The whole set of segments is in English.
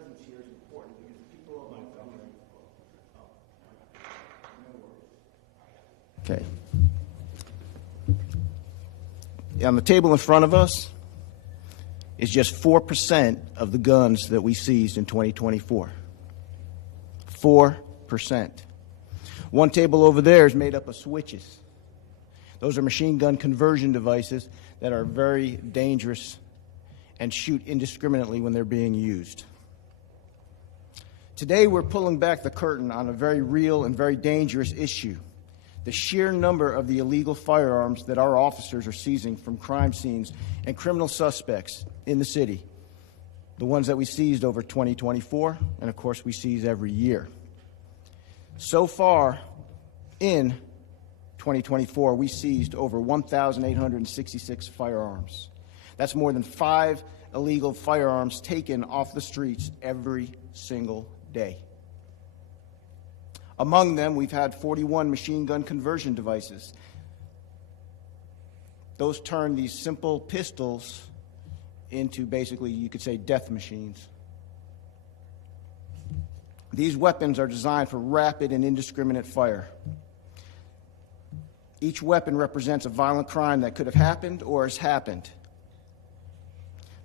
presence here is important because the people of Montgomery. Okay. On the table in front of us is just 4% of the guns that we seized in 2024. 4%. One table over there is made up of switches. Those are machine gun conversion devices that are very dangerous and shoot indiscriminately when they're being used. Today we're pulling back the curtain on a very real and very dangerous issue. The sheer number of the illegal firearms that our officers are seizing from crime scenes and criminal suspects in the city. The ones that we seized over 2024, and of course we seize every year. So far in 2024, we seized over 1,866 firearms. That's more than 5 illegal firearms taken off the streets every single day. Among them, we've had 41 machine gun conversion devices. Those turn these simple pistols into basically, you could say, death machines. These weapons are designed for rapid and indiscriminate fire. Each weapon represents a violent crime that could have happened or has happened.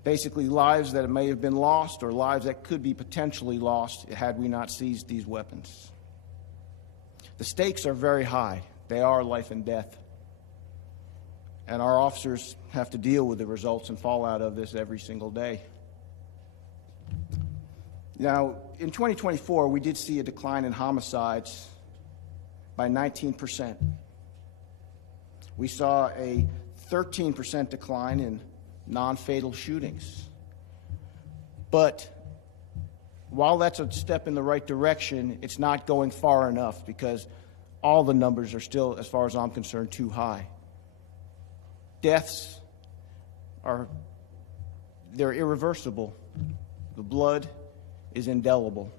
Basically, lives that may have been lost or lives that could be potentially lost had we not seized these weapons. The stakes are very high. They are life and death. And our officers have to deal with the results and fallout of this every single day. Now, in 2024, we did see a decline in homicides by 19%. We saw a 13% decline in non-fatal shootings. But while that's a step in the right direction, it's not going far enough because all the numbers are still, as far as I'm concerned, too high. Deaths they're irreversible. The blood is indelible.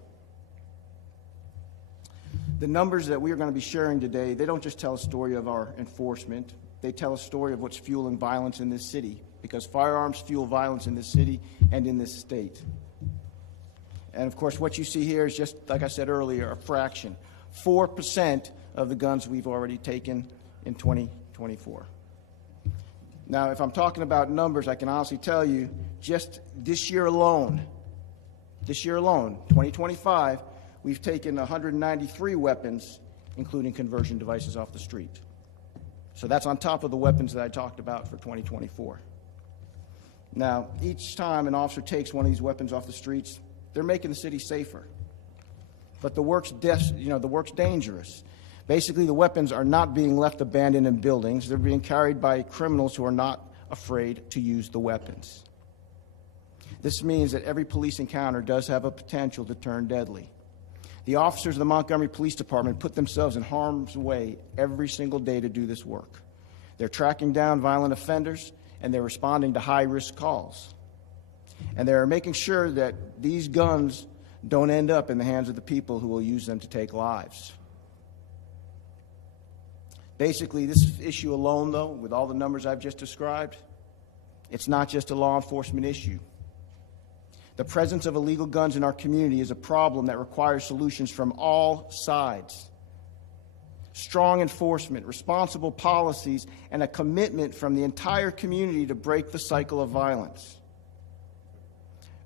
The numbers that we are going to be sharing today, they don't just tell a story of our enforcement. They tell a story of what's fueling violence in this city, because firearms fuel violence in this city and in this state. And of course, what you see here is just, like I said earlier, a fraction. 4% of the guns we've already taken in 2024. Now, if I'm talking about numbers, I can honestly tell you, just this year alone, 2025, we've taken 193 weapons, including conversion devices, off the street. So that's on top of the weapons that I talked about for 2024. Now, each time an officer takes one of these weapons off the streets, they're making the city safer. But the work's dangerous. Basically, the weapons are not being left abandoned in buildings. They're being carried by criminals who are not afraid to use the weapons. This means that every police encounter does have a potential to turn deadly. The officers of the Montgomery Police Department put themselves in harm's way every single day to do this work. They're tracking down violent offenders, and they're responding to high-risk calls. And they're making sure that these guns don't end up in the hands of the people who will use them to take lives. Basically, this issue alone, though, with all the numbers I've just described, it's not just a law enforcement issue. The presence of illegal guns in our community is a problem that requires solutions from all sides. Strong enforcement, responsible policies, and a commitment from the entire community to break the cycle of violence.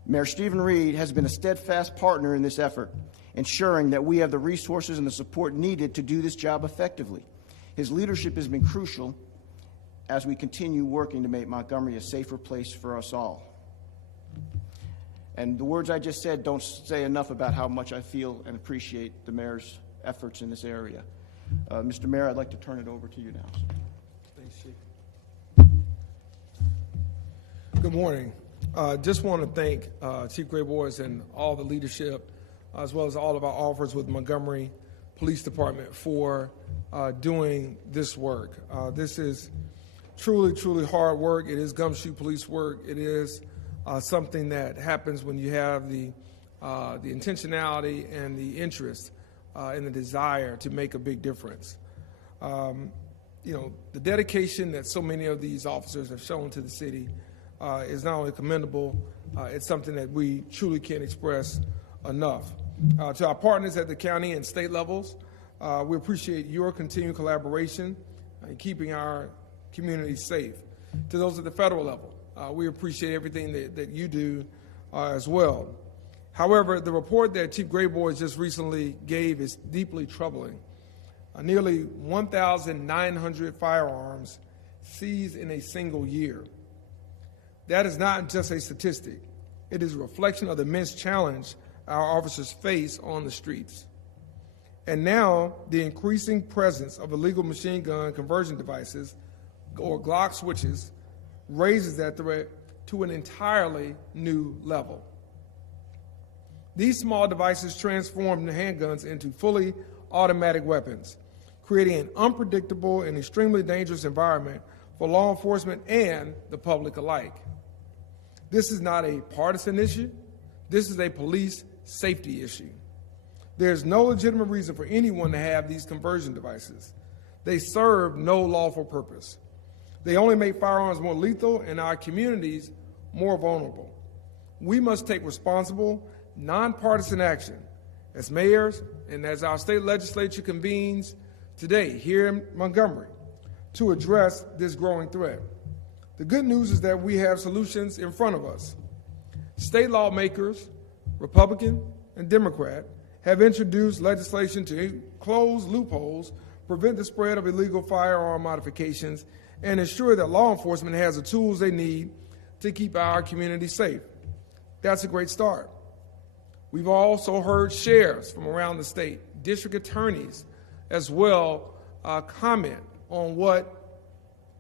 Mayor Stephen Reed has been a steadfast partner in this effort, ensuring that we have the resources and the support needed to do this job effectively. His leadership has been crucial as we continue working to make Montgomery a safer place for us all. And the words I just said don't say enough about how much I feel and appreciate the mayor's efforts in this area. Mr. Mayor, I'd like to turn it over to you now. Thanks, Chief. Good morning. Just want to thank Chief Graboys and all the leadership, as well as all of our officers with Montgomery Police Department for doing this work. This is truly, truly hard work. It is gumshoe police work. It is something that happens when you have the intentionality and the interest and the desire to make a big difference. The dedication that so many of these officers have shown to the city is not only commendable, it's something that we truly can't express enough. To our partners at the county and state levels, we appreciate your continued collaboration in keeping our community safe. To those at the federal level, we appreciate everything that you do as well. However, the report that Chief Graboys just recently gave is deeply troubling. Nearly 1,900 firearms seized in a single year. That is not just a statistic. It is a reflection of the immense challenge our officers face on the streets. And now, the increasing presence of illegal machine gun conversion devices, or Glock switches, raises that threat to an entirely new level. These small devices transform the handguns into fully automatic weapons, creating an unpredictable and extremely dangerous environment for law enforcement and the public alike. This is not a partisan issue. This is a police safety issue. There's no legitimate reason for anyone to have these conversion devices. They serve no lawful purpose. They only make firearms more lethal and our communities more vulnerable. We must take responsible, nonpartisan action as mayors and as our state legislature convenes today here in Montgomery to address this growing threat. The good news is that we have solutions in front of us. State lawmakers, Republican and Democrat, have introduced legislation to close loopholes, prevent the spread of illegal firearm modifications, and ensure that law enforcement has the tools they need to keep our community safe. That's a great start. We've also heard sheriffs from around the state, district attorneys as well, comment on what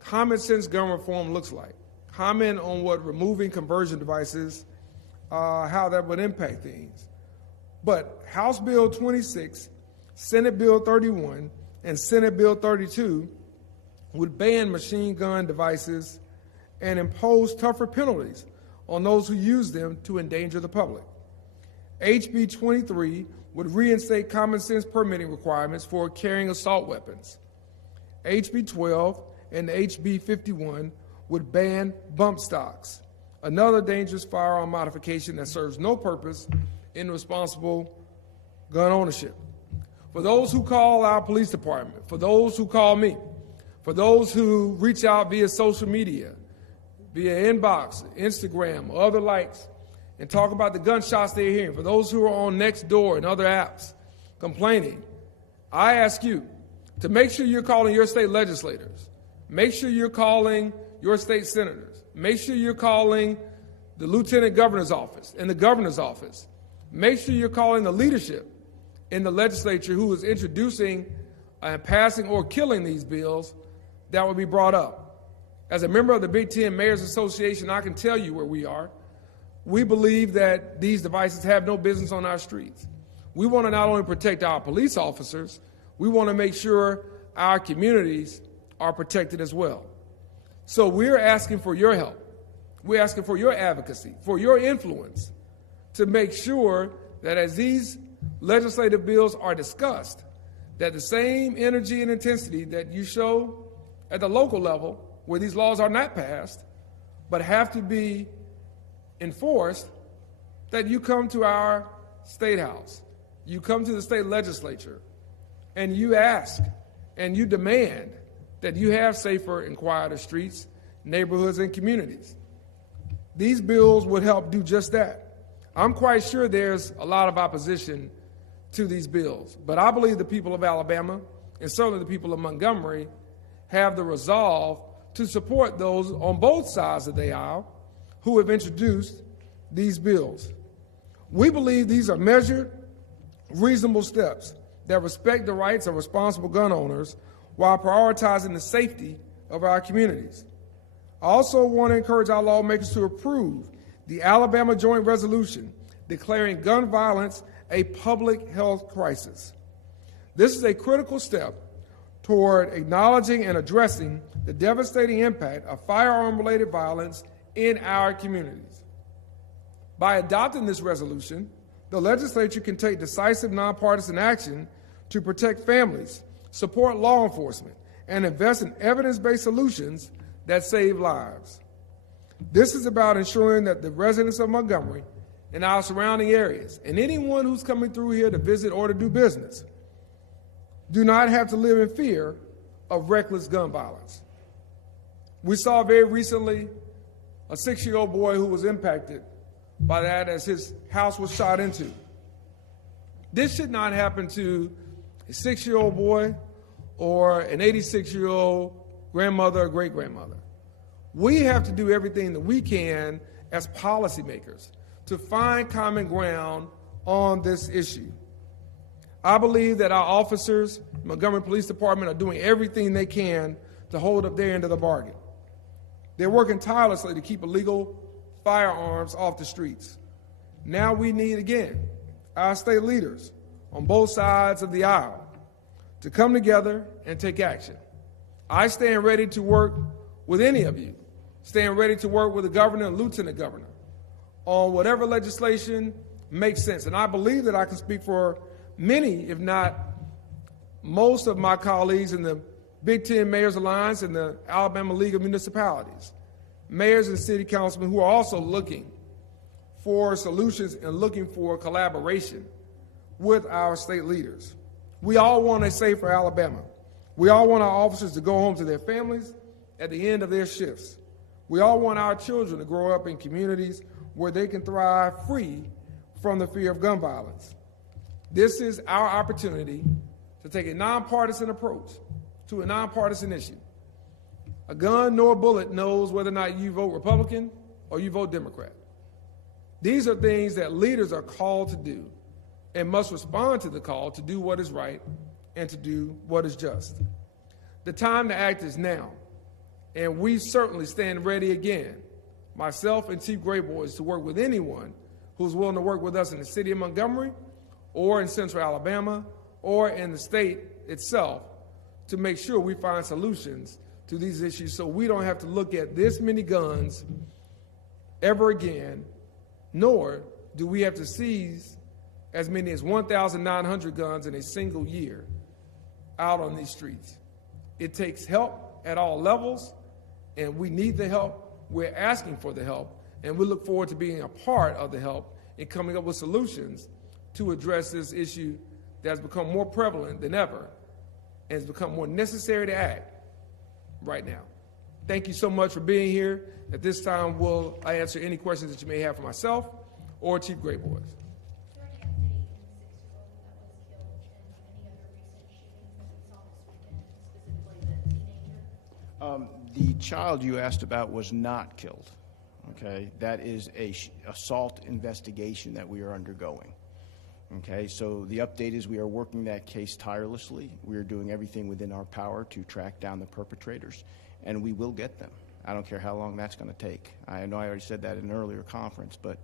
common sense gun reform looks like, comment on what removing conversion devices, how that would impact things. But House Bill 26, Senate Bill 31, and Senate Bill 32 would ban machine gun devices and impose tougher penalties on those who use them to endanger the public. HB 23 would reinstate common sense permitting requirements for carrying assault weapons. HB 12 and HB 51 would ban bump stocks, another dangerous firearm modification that serves no purpose in responsible gun ownership. For those who call our police department, for those who call me, for those who reach out via social media, via inbox, Instagram, or other likes, and talk about the gunshots they're hearing, for those who are on Nextdoor and other apps complaining, I ask you to make sure you're calling your state legislators, make sure you're calling your state senators, make sure you're calling the lieutenant governor's office and the governor's office. Make sure you're calling the leadership in the legislature who is introducing and passing or killing these bills that will be brought up. As a member of the Big Ten Mayors Association, I can tell you where we are. We believe that these devices have no business on our streets. We want to not only protect our police officers, we want to make sure our communities are protected as well. So we're asking for your help. We're asking for your advocacy, for your influence, to make sure that as these legislative bills are discussed, that the same energy and intensity that you show at the local level, where these laws are not passed, but have to be enforced, that you come to our state house, you come to the state legislature, and you ask and you demand that you have safer and quieter streets, neighborhoods, and communities. These bills would help do just that. I'm quite sure there's a lot of opposition to these bills, but I believe the people of Alabama, and certainly the people of Montgomery, have the resolve to support those on both sides of the aisle who have introduced these bills. We believe these are measured, reasonable steps that respect the rights of responsible gun owners while prioritizing the safety of our communities. I also want to encourage our lawmakers to approve the Alabama Joint Resolution declaring gun violence a public health crisis. This is a critical step toward acknowledging and addressing the devastating impact of firearm-related violence in our communities. By adopting this resolution, the legislature can take decisive nonpartisan action to protect families, support law enforcement, and invest in evidence-based solutions that save lives. This is about ensuring that the residents of Montgomery and our surrounding areas, and anyone who's coming through here to visit or to do business, do not have to live in fear of reckless gun violence. We saw very recently a 6-year-old boy who was impacted by that as his house was shot into. This should not happen to a 6-year-old boy or an 86-year-old grandmother or great-grandmother. We have to do everything that we can as policymakers to find common ground on this issue. I believe that our officers, Montgomery Police Department, are doing everything they can to hold up their end of the bargain. They're working tirelessly to keep illegal firearms off the streets. Now we need, again, our state leaders on both sides of the aisle to come together and take action. I stand ready to work with any of you, stand ready to work with the governor and lieutenant governor on whatever legislation makes sense. And I believe that I can speak for many, if not most of my colleagues in the Big Ten Mayors Alliance and the Alabama League of Municipalities, mayors and city councilmen who are also looking for solutions and looking for collaboration with our state leaders. We all want a safer Alabama. We all want our officers to go home to their families at the end of their shifts. We all want our children to grow up in communities where they can thrive free from the fear of gun violence. This is our opportunity to take a nonpartisan approach to a nonpartisan issue. A gun nor a bullet knows whether or not you vote Republican or you vote Democrat. These are things that leaders are called to do and must respond to the call to do what is right and to do what is just. The time to act is now, and we certainly stand ready again, myself and Chief Graboys, to work with anyone who's willing to work with us in the city of Montgomery or in central Alabama or in the state itself to make sure we find solutions to these issues so we don't have to look at this many guns ever again, nor do we have to seize as many as 1,900 guns in a single year out on these streets. It takes help at all levels, and we need the help. We're asking for the help, and we look forward to being a part of the help in coming up with solutions to address this issue that has become more prevalent than ever and has become more necessary to act right now. Thank you so much for being here. At this time, we'll answer any questions that you may have for myself or Chief Graboys. The child you asked about was not killed, okay? That is a assault investigation that we are undergoing, okay? So the update is we are working that case tirelessly. We are doing everything within our power to track down the perpetrators, and we will get them. I don't care how long that's going to take. I know I already said that in an earlier conference, but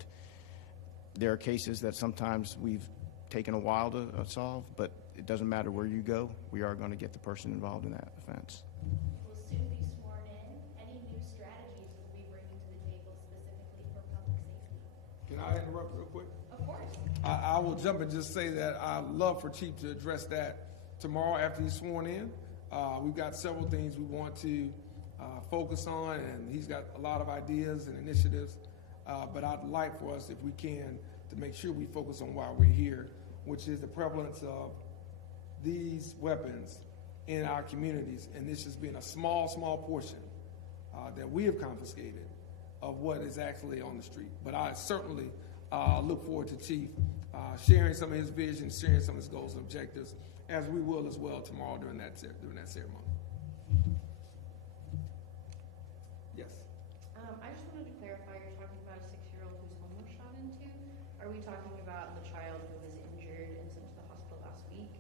there are cases that sometimes we've taken a while to solve, but it doesn't matter where you go. We are going to get the person involved in that offense. Can I interrupt real quick? Of course. I will jump and just say that I'd love for Chief to address that tomorrow after he's sworn in. We've got several things we want to focus on, and he's got a lot of ideas and initiatives. But I'd like for us, if we can, to make sure we focus on why we're here, which is the prevalence of these weapons in our communities, and this has been a small portion that we have confiscated of what is actually on the street. But I certainly look forward to Chief sharing some of his vision, sharing some of his goals and objectives, as we will as well tomorrow during that ceremony. Yes. I just wanted to clarify, you're talking about a 6-year-old whose home was shot into. Are we talking about the child who was injured and sent to the hospital last week?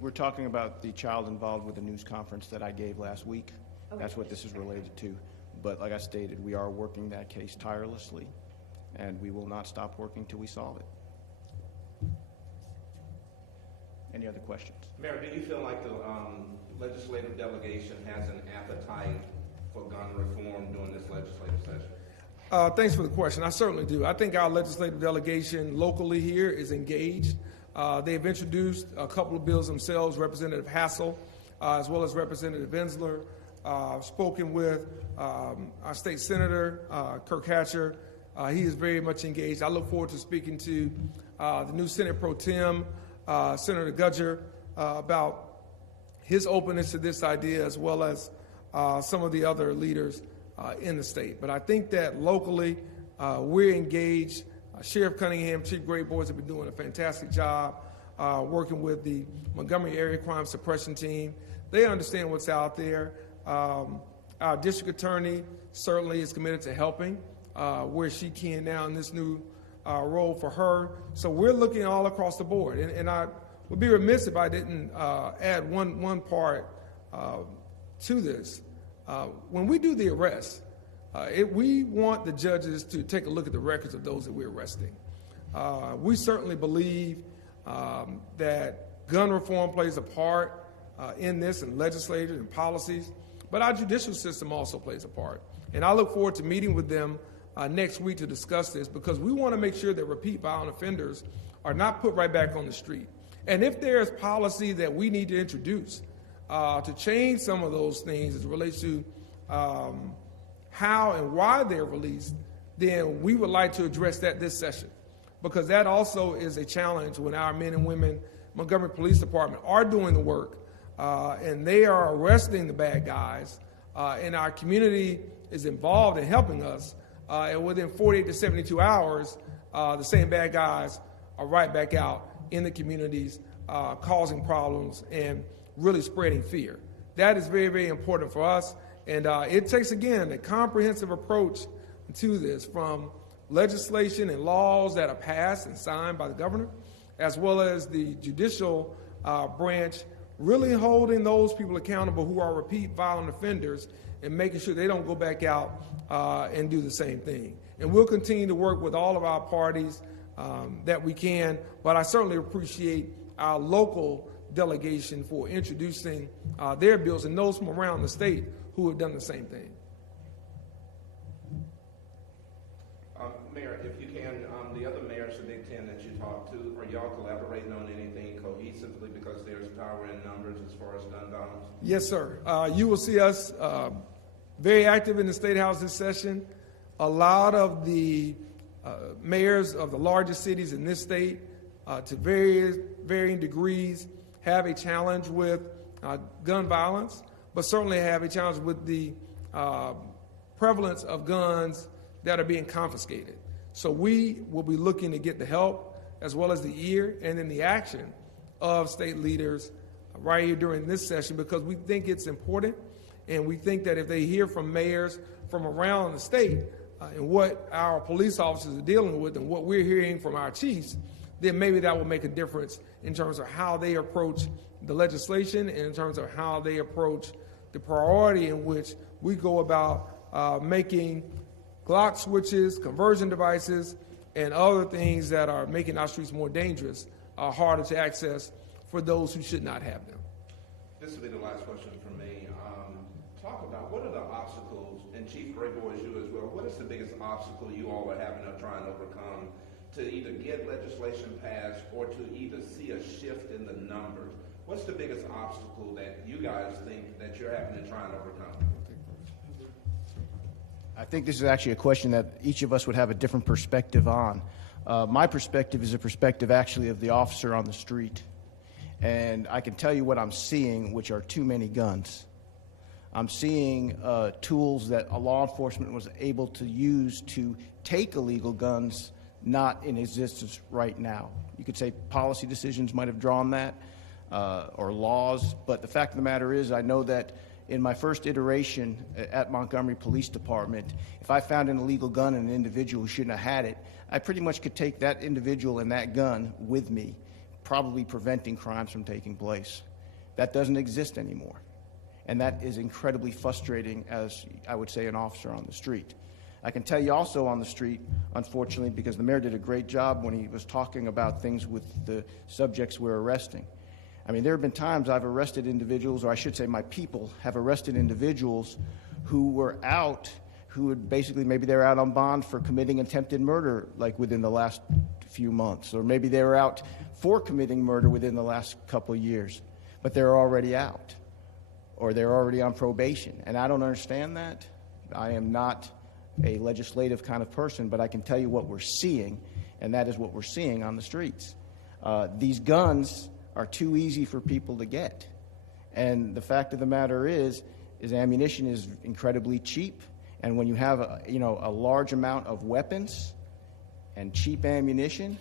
We're talking about the child involved with the news conference that I gave last week. Okay. That's what this is related to. But like I stated, we are working that case tirelessly, and we will not stop working till we solve it. Any other questions? Mayor, do you feel like the legislative delegation has an appetite for gun reform during this legislative session? Thanks for the question. I certainly do. I think our legislative delegation locally here is engaged. They've introduced a couple of bills themselves. Representative Hassel as well as Representative Ensler. I've spoken with our state senator, Kirk Hatcher. He is very much engaged. I look forward to speaking to the new Senate Pro Tem, Senator Gudger, about his openness to this idea, as well as some of the other leaders in the state. But I think that locally, we're engaged. Sheriff Cunningham, Chief Graboys have been doing a fantastic job working with the Montgomery Area Crime Suppression Team. They understand what's out there. Our district attorney certainly is committed to helping where she can now in this new role for her. So we're looking all across the board. And I would be remiss if I didn't add one part to this. When we do the arrest, we want the judges to take a look at the records of those that we're arresting. We certainly believe that gun reform plays a part in this, and legislators and policies, but our judicial system also plays a part. And I look forward to meeting with them next week to discuss this, because we want to make sure that repeat violent offenders are not put right back on the street. And if there's policy that we need to introduce to change some of those things as it relates to how and why they're released, then we would like to address that this session, because that also is a challenge when our men and women, Montgomery Police Department, are doing the work and they are arresting the bad guys, and our community is involved in helping us, and within 48 to 72 hours, the same bad guys are right back out in the communities, causing problems and really spreading fear. That is very, very important for us. And it takes, again, a comprehensive approach to this, from legislation and laws that are passed and signed by the governor, as well as the judicial branch, really holding those people accountable who are repeat violent offenders and making sure they don't go back out and do the same thing. And we'll continue to work with all of our parties that we can, but I certainly appreciate our local delegation for introducing their bills, and those from around the state who have done the same thing. Mayor, if you can, the other mayors of Big Ten that you talked to, are y'all collaborating on anything cohesively, because there's power in numbers as far as gun violence? Yes, sir. You will see us very active in the State House this session. A lot of the mayors of the largest cities in this state, to varying degrees, have a challenge with gun violence, but certainly have a challenge with the prevalence of guns that are being confiscated. So we will be looking to get the help, as well as the ear and then the action of state leaders right here during this session, because we think it's important, and we think that if they hear from mayors from around the state and what our police officers are dealing with and what we're hearing from our chiefs, then maybe that will make a difference in terms of how they approach the legislation and in terms of how they approach the priority in which we go about making Glock switches, conversion devices, and other things that are making our streets more dangerous harder to access for those who should not have them. This will be the last question from me. Talk about what are the obstacles, and Chief Graboys, you as well, what is the biggest obstacle you all are having to try and overcome to either get legislation passed or to either see a shift in the numbers? What's the biggest obstacle that you guys think that you're having to try and overcome? I think this is actually a question that each of us would have a different perspective on. My perspective is a perspective actually of the officer on the street. And I can tell you what I'm seeing, which are too many guns. I'm seeing tools that a law enforcement was able to use to take illegal guns not in existence right now. You could say policy decisions might have drawn that, or laws, but the fact of the matter is I know that in my first iteration at Montgomery Police Department, if I found an illegal gun in an individual who shouldn't have had it, I pretty much could take that individual and that gun with me, probably preventing crimes from taking place. That doesn't exist anymore. And that is incredibly frustrating as, I would say, an officer on the street. I can tell you also on the street, unfortunately, because the mayor did a great job when he was talking about things with the subjects we're arresting. I mean, there have been times I've arrested individuals, or I should say my people have arrested individuals who were out, who would basically, maybe they're out on bond for committing attempted murder like within the last few months, or maybe they were out for committing murder within the last couple of years, but they're already out. or they're already on probation. And I don't understand that. I am not a legislative kind of person, but I can tell you what we're seeing, and that is what we're seeing on the streets. These guns are too easy for people to get. And the fact of the matter is ammunition is incredibly cheap. And when you have a large amount of weapons and cheap ammunition,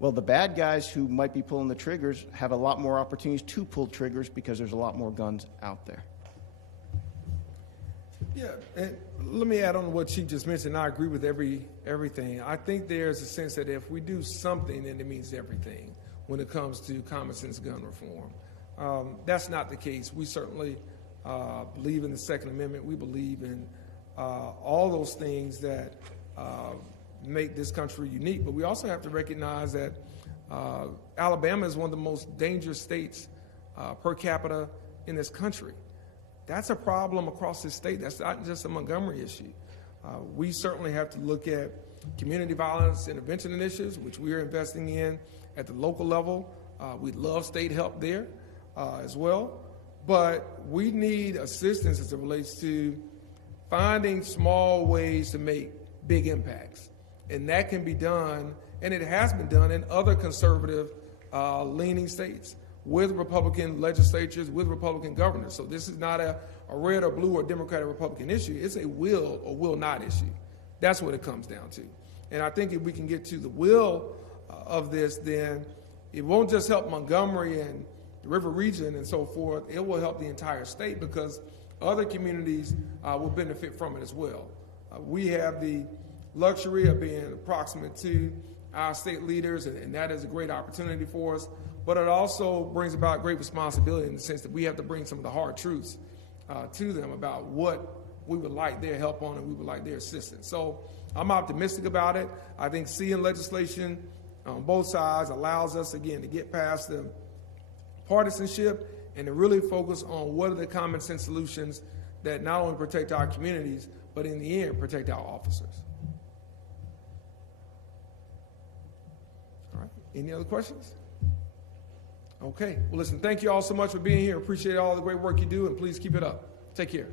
well, the bad guys who might be pulling the triggers have a lot more opportunities to pull triggers because there's a lot more guns out there. Yeah, and let me add on to what Chief just mentioned. I agree with everything. I think there's a sense that if we do something, then it means everything when it comes to common sense gun reform. That's not the case. We certainly believe in the Second Amendment. We believe in all those things that make this country unique. But we also have to recognize that Alabama is one of the most dangerous states per capita in this country. That's a problem across the state. That's not just a Montgomery issue. We certainly have to look at community violence intervention initiatives, which we are investing in at the local level. We'd love state help there as well. But we need assistance as it relates to finding small ways to make big impacts. And that can be done, and it has been done in other conservative leaning states with Republican legislatures, with Republican governors. So this is not a red or blue or Democrat or Republican issue. It's a will or will not issue. That's what it comes down to. And I think if we can get to the will of this, then it won't just help Montgomery and the River region and so forth. It will help the entire state because other communities will benefit from it as well. We have the luxury of being approximate to our state leaders, and that is a great opportunity for us. But it also brings about great responsibility in the sense that we have to bring some of the hard truths to them about what we would like their help on and we would like their assistance. So I'm optimistic about it. I think seeing legislation on both sides allows us, again, to get past the partisanship and to really focus on what are the common sense solutions that not only protect our communities, but in the end, protect our officers. All right, any other questions? Okay, well listen, thank you all so much for being here. Appreciate all the great work you do, and please keep it up. Take care.